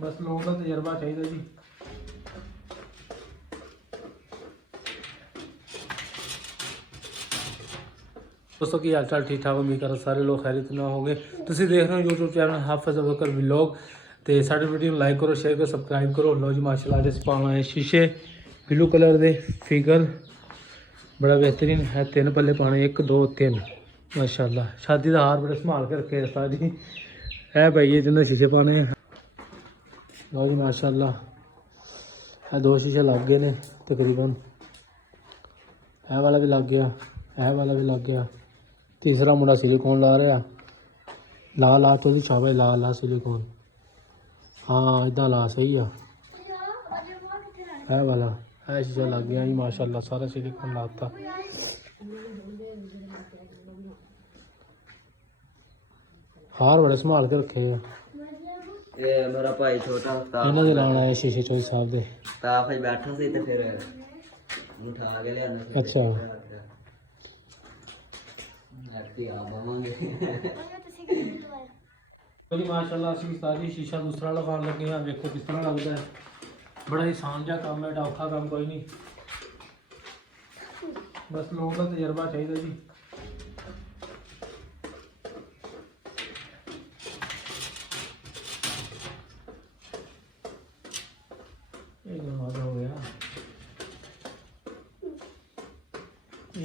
बस लोगों का तजर्बा चाहिए जी। दोस्तों की हाल चाल ठीक ठाक उम्मीद कर सारे लोग खैरियत ना होंगे। तुम देख रहे हो यूट्यूब चैनल हाफिज़ अबूबकर व्लॉग। तो साढ़े वीडियो लाइक करो, शेयर करो, सबसक्राइब करो। लो जी माशाल्लाह अज पाना है शीशे ब्लू कलर के फिगर बड़ा बेहतरीन है। 3 पल्ले पाने 1 2 3 माशाल्लाह। शादी का हार बड़े संभाल के रखे उस्ताद जी है भाई ये जिन्हें शीशे पाने। लो जी माशाल्लाह 2 शीशे लग गए ने तकरीबन। यह वाला भी लग गया, यह वाला भी लग गया। तीसरा मुंडा सिलिकॉन ला रहा। ला ला तो शाबाश ला ला सिलिकॉन। हाँ इदा ला सही है। है वाला है शीशा लग गया जी माशाल्लाह सारा सिलिकॉन लाता। हार बड़े संभाल के रखे है। ये मेरा भाई छोटा इन्हों के लाना है शीशे चौधरी साहब दे। ताफ बैठा सी ते फिर उठा के लिया। अच्छा माशाल्लाह ਅਸੀਂ ਸਾਰੀ शीशा दूसरा लगाने लगे हैं। देखो किस तरह लगता है। बड़ा ही आसान जा काम है, औखा काम कोई नहीं। बस लोगों का तजर्बा चाहिए जी। हो गया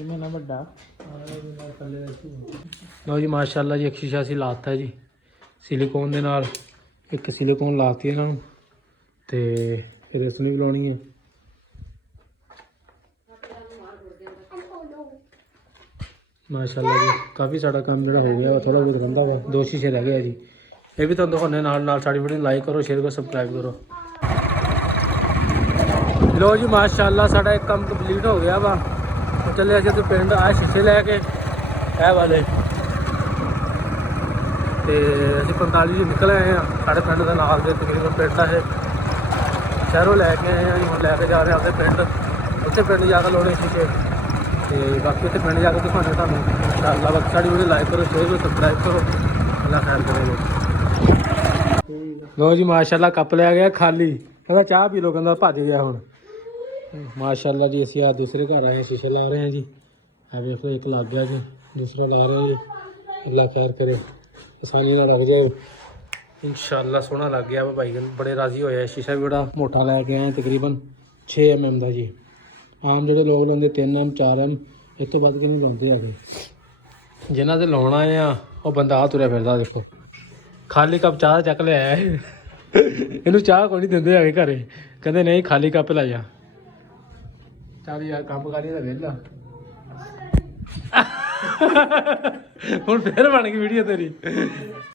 बड़ा लो जी माशाल्लाह जी। एक शीशा असी लाता जी सिलिकॉन दे नाल। एक सिलिकॉन लाती इन्हों तो फिर इसने भी लानी है। माशाल्लाह जी काफ़ी सारा काम जो हो गया थोड़ा बहुत रहा वा। 2 शीशे रह गए जी। ये भी तुम दिखाने नाल साड़ी वीडियो लाइक करो, शेयर करो, सबसक्राइब करो। लो जी माशाल्लाह साड़ा एक काम कंप्लीट हो गया वा। चले अस पिंड आए शीशे लैके ए वाले तो अभी 45 निकल आए हैं। साढ़े पिंड के नाल के तकरीबन पिंड है शहरों लैके आए हैं। हम लैके जा रहे हैं अपने पिंड। उत्थे पिंड जाकर लाने शीशे तो बाकी उत्थे पिंड जाकर दिखाने तुहानू इंशाअल्लाह। बाकी साड़ी वीडियो लाइक करो, शेयर करो, सबसक्राइब करो। अल्लाह खैर करेगा। लो जी माशाल्लाह कप लिया गया खाली। कहता चाह पी लो, कहता भज गया हुण। माशाल्लाह जी असी आज दूसरे घर आए शीशे ला रहे हैं जी। है देख लो एक लग गया जी, दूसरा ला रहे हैं जी। अल्लाह खैर करे, आसानी ना लग जाए इंशाअल्लाह। सोहना लग गया भाई बड़े राजी होए। शीशा भी बड़ा मोटा लैके आए तकरीबन 6 mm का जी। आम जो लोग लाते 3 mm 4 mm इस तो वध के नहीं लाते है। जिन्हों से लाना है वो बंदा आ तुरया फिरदा देखो। खाली कप चाह चक लिया इनू चाह को नहीं देंगे है घरे। कहते नहीं खाली कप ला जा। चल यार कम करी वेला हूँ फिर बन गई वीडियो तेरी।